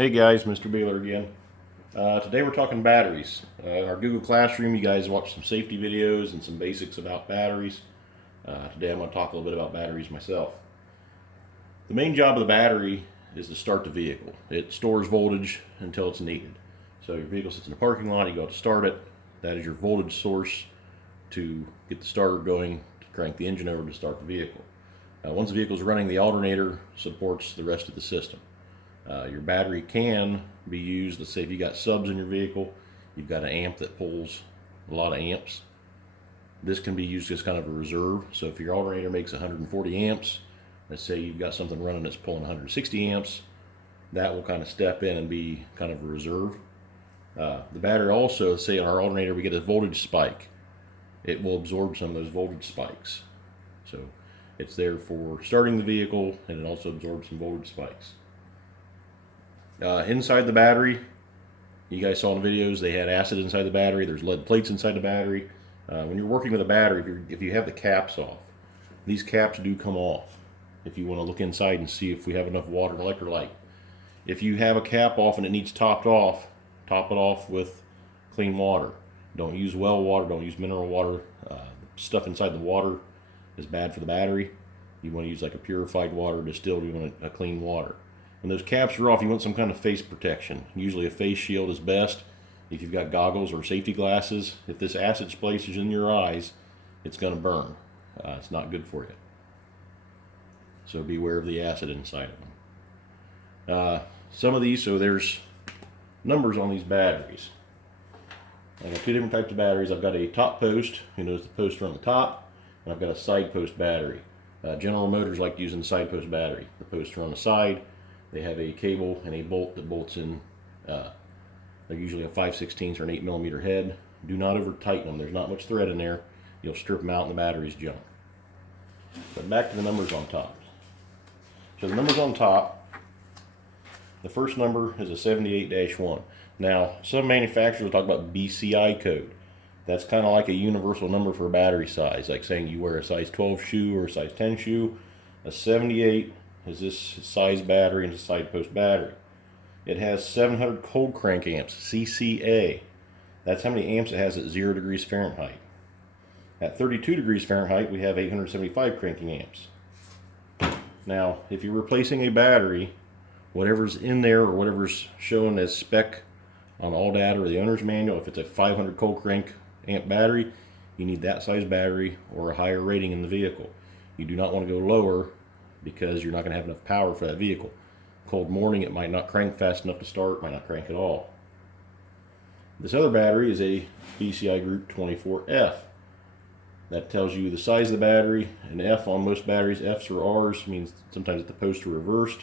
Hey guys, Mr. Baylor again. Today we're talking batteries. In our Google Classroom, you guys watched some safety videos and some basics about batteries. Today I'm going to talk a little bit about batteries myself. The main job of the battery is to start the vehicle. It stores voltage until it's needed. So your vehicle sits in the parking lot, you go out to start it. That is your voltage source to get the starter going, to crank the engine over to start the vehicle. Once the vehicle is running, the alternator supports the rest of the system. Your battery can be used, let's say if you got subs in your vehicle, you've got an amp that pulls a lot of amps. This can be used as kind of a reserve. So if your alternator makes 140 amps, let's say you've got something running that's pulling 160 amps, that will kind of step in and be kind of a reserve. The battery also, say on our alternator we get a voltage spike, it will absorb some of those voltage spikes. So it's there for starting the vehicle, and it also absorbs some voltage spikes. Inside the battery, you guys saw in the videos, they had acid inside the battery. There's lead plates inside the battery. When you're working with a battery, if you have the caps off, these caps do come off. If you want to look inside and see if we have enough water and electrolyte. If you have a cap off and it needs topped off, top it off with clean water. Don't use well water, don't use mineral water. Stuff inside the water is bad for the battery. You want to use like a purified water, distilled, you want a clean water. When those caps are off, you want some kind of face protection. Usually a face shield is best. If you've got goggles or safety glasses, if this acid splashes in your eyes, it's going to burn. It's not good for you. So beware of the acid inside of them. Some of these, so there's numbers on these batteries. I got two different types of batteries. I've got a top post, you notice the posts are on the top, and I've got a side post battery. General Motors like using the side post battery. The posts are on the side. They have a cable and a bolt that bolts in. They're usually a 5/16 or an 8mm head. Do not over tighten them. There's not much thread in there. You'll strip them out and the battery's junk. But back to the numbers on top. So the numbers on top, the first number is a 78-1. Now, some manufacturers will talk about BCI code. That's kind of like a universal number for a battery size, like saying you wear a size 12 shoe or a size 10 shoe. A 78 is this size battery and a side post battery. It has 700 cold crank amps, CCA. That's how many amps it has at 0 degrees Fahrenheit. At 32 degrees Fahrenheit, we have 875 cranking amps. Now, if you're replacing a battery, whatever's in there or whatever's shown as spec on all data or the owner's manual, if it's a 500 cold crank amp battery, you need that size battery or a higher rating in the vehicle. You do not want to go lower because you're not going to have enough power for that vehicle. Cold morning, it might not crank fast enough to start, might not crank at all. This other battery is a BCI Group 24F. That tells you the size of the battery. An F on most batteries, F's or R's, means sometimes the posts are reversed.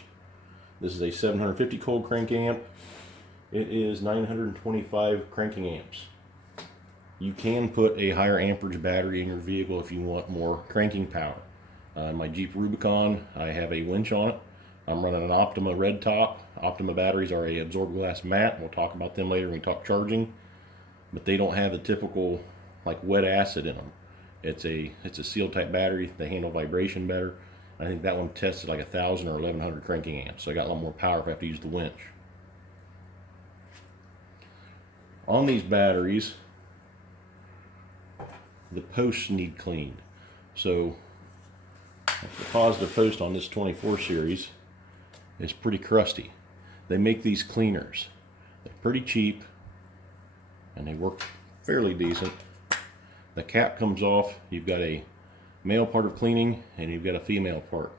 This is a 750 cold crank amp. It is 925 cranking amps. You can put a higher amperage battery in your vehicle if you want more cranking power. My Jeep Rubicon, I have a winch on it. I'm running an Optima red top. Optima batteries are a absorbed glass mat. We'll talk about them later when we talk charging. But they don't have the typical like wet acid in them. It's a seal type battery. They handle vibration better. I think that one tests at like 1,000 or 1,100 cranking amps. So I got a lot more power if I have to use the winch. On these batteries, the posts need cleaned. So the positive post on this 24 series is pretty crusty. They make these cleaners. They're pretty cheap and they work fairly decent. The cap comes off. You've got a male part of cleaning and you've got a female part.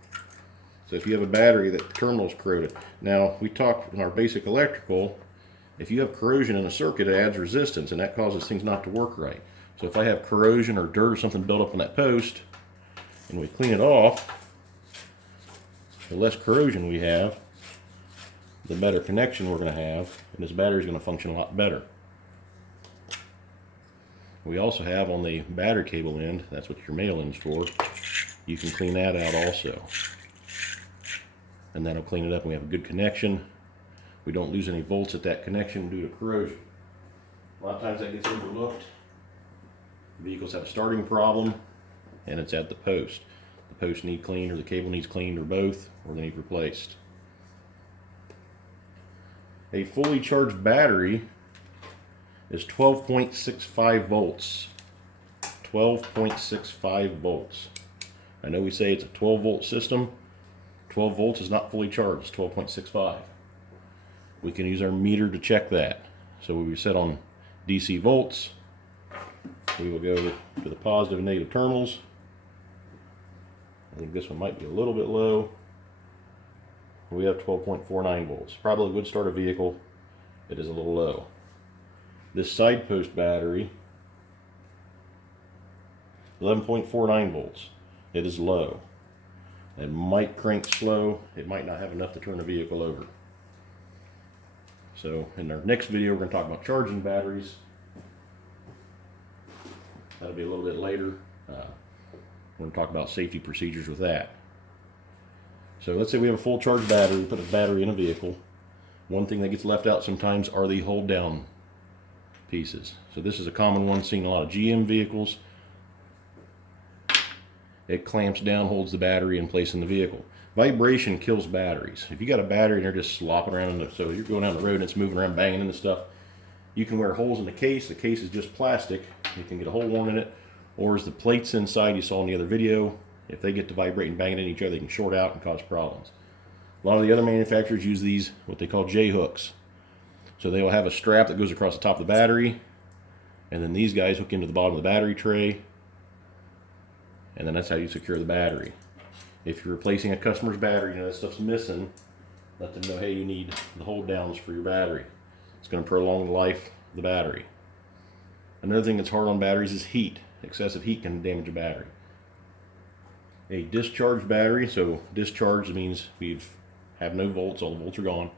So if you have a battery that the terminal is corroded. Now, we talked in our basic electrical, if you have corrosion in a circuit, it adds resistance and that causes things not to work right. So if I have corrosion or dirt or something built up on that post and we clean it off, the less corrosion we have, the better connection we're going to have, and this battery is going to function a lot better. We also have on the battery cable end, that's what your male end's for, you can clean that out also. And that'll clean it up and we have a good connection. We don't lose any volts at that connection due to corrosion. A lot of times that gets overlooked. Vehicles have a starting problem and it's at the post. The post need cleaned or the cable needs cleaned or both, or they need replaced. A fully charged battery is 12.65 volts. 12.65 volts. I know we say it's a 12 volt system. 12 volts is not fully charged, it's 12.65. We can use our meter to check that. So we set on DC volts. We will go to the positive and negative terminals. I think this one might be a little bit low. We have 12.49 volts. Probably would start a vehicle. It is a little low. This side post battery, 11.49 volts. It is low. It might crank slow. It might not have enough to turn the vehicle over. So in our next video, we're going to talk about charging batteries. That'll be a little bit later. We're going to talk about safety procedures with that. So let's say we have a full charge battery, we put a battery in a vehicle. One thing that gets left out sometimes are the hold down pieces. So this is a common one seen in a lot of GM vehicles. It clamps down, holds the battery in place in the vehicle. Vibration kills batteries. If you got a battery and they're just slopping around, so you're going down the road and it's moving around, banging into stuff, you can wear holes in the case. The case is just plastic. You can get a hole worn in it. Or as the plates inside you saw in the other video, if they get to vibrating and banging into each other, they can short out and cause problems. A lot of the other manufacturers use these, what they call J-hooks. So they will have a strap that goes across the top of the battery, and then these guys hook into the bottom of the battery tray, and then that's how you secure the battery. If you're replacing a customer's battery, you know that stuff's missing, let them know, hey, you need the hold downs for your battery. It's going to prolong the life of the battery. Another thing that's hard on batteries is heat. Excessive heat can damage a battery. A discharged battery, so discharged means we have no volts, all the volts are gone.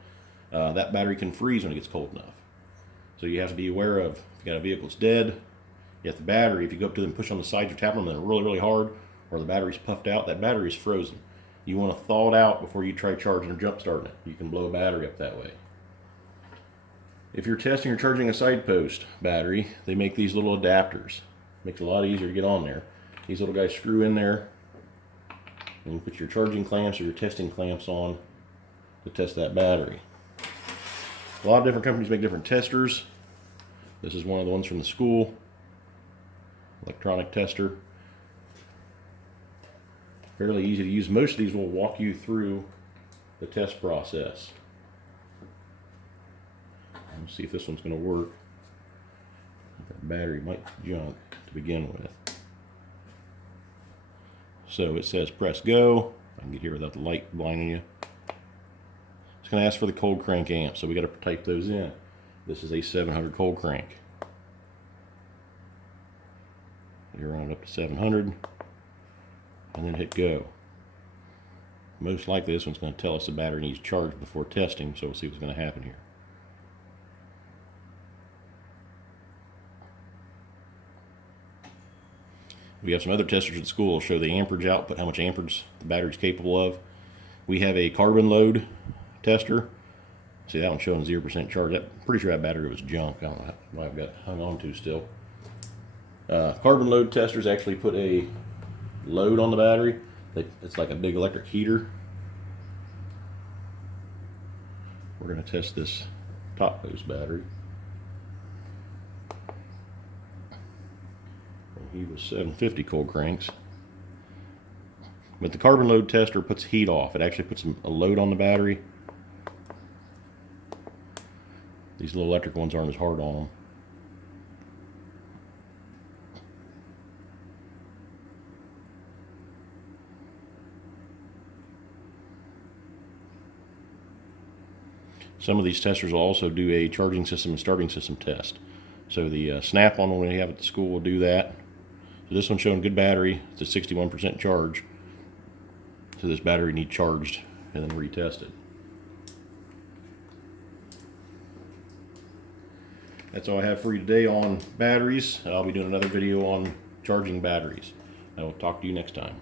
That battery can freeze when it gets cold enough. So you have to be aware of, if you got a vehicle that's dead, you have the battery, if you go up to them, push on the sides or tap on them really, really hard, or the battery's puffed out, that battery is frozen. You want to thaw it out before you try charging or jump starting it. You can blow a battery up that way. If you're testing or charging a side post battery, they make these little adapters. Makes it a lot easier to get on there. These little guys screw in there, and you put your charging clamps or your testing clamps on to test that battery. A lot of different companies make different testers. This is one of the ones from the school. Electronic tester. Fairly easy to use. Most of these will walk you through the test process. Let's see if this one's going to work. That battery might be junk to begin with. So it says press go. I can get here without the light blinding you. It's going to ask for the cold crank amp, so we got to type those in. This is a 700 cold crank. You run it up to 700 and then hit go. Most likely this one's going to tell us the battery needs charged before testing, so we'll see what's going to happen here. We have some other testers at school that show the amperage output, how much amperage the battery's capable of. We have a carbon load tester. See, that one's showing 0% charge. I'm pretty sure that battery was junk. I don't know why I've got hung on to still. Carbon load testers actually put a load on the battery. It's like a big electric heater. We're going to test this top post battery. He was 750 cold cranks. But the carbon load tester puts heat off. It actually puts a load on the battery. These little electric ones aren't as hard on them. Some of these testers will also do a charging system and starting system test. So the snap-on one we have at the school will do that. So this one's showing good battery. It's a 61% charge. So this battery needs charged and then retested. That's all I have for you today on batteries. I'll be doing another video on charging batteries. I will talk to you next time.